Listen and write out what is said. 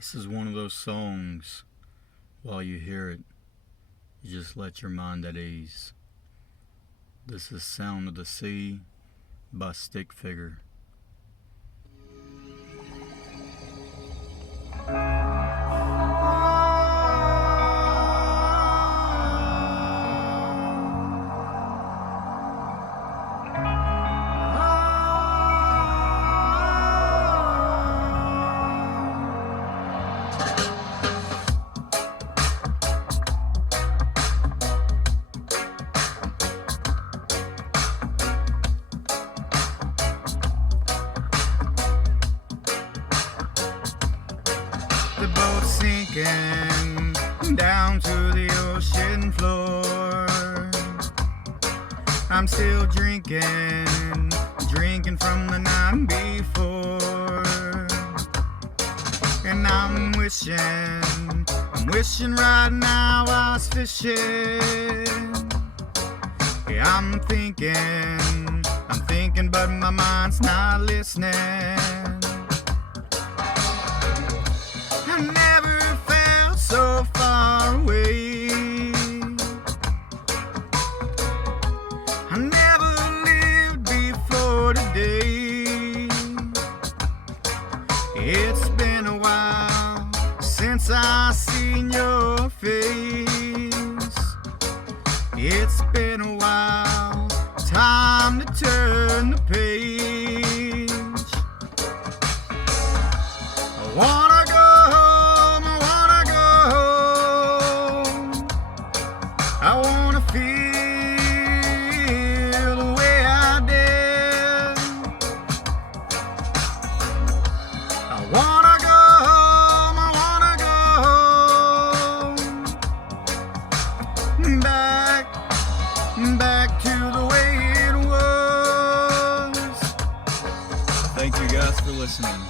This is one of those songs, while you hear it, you just let your mind at ease. This is Sound of the Sea by Stick Figure. The boat's sinking down to the ocean floor. I'm still drinking from the night before. And I'm wishing right now I was fishing. Yeah, I'm thinking, but my mind's not listening. I never felt so far away. I never lived before today. It's been a while since I seen your face. It's been a while, time to turn the page. I wanna go home, I wanna go home. I wanna feel the way I did. I wanna go home, I wanna go home. Back to the way it was. Thank you guys for listening.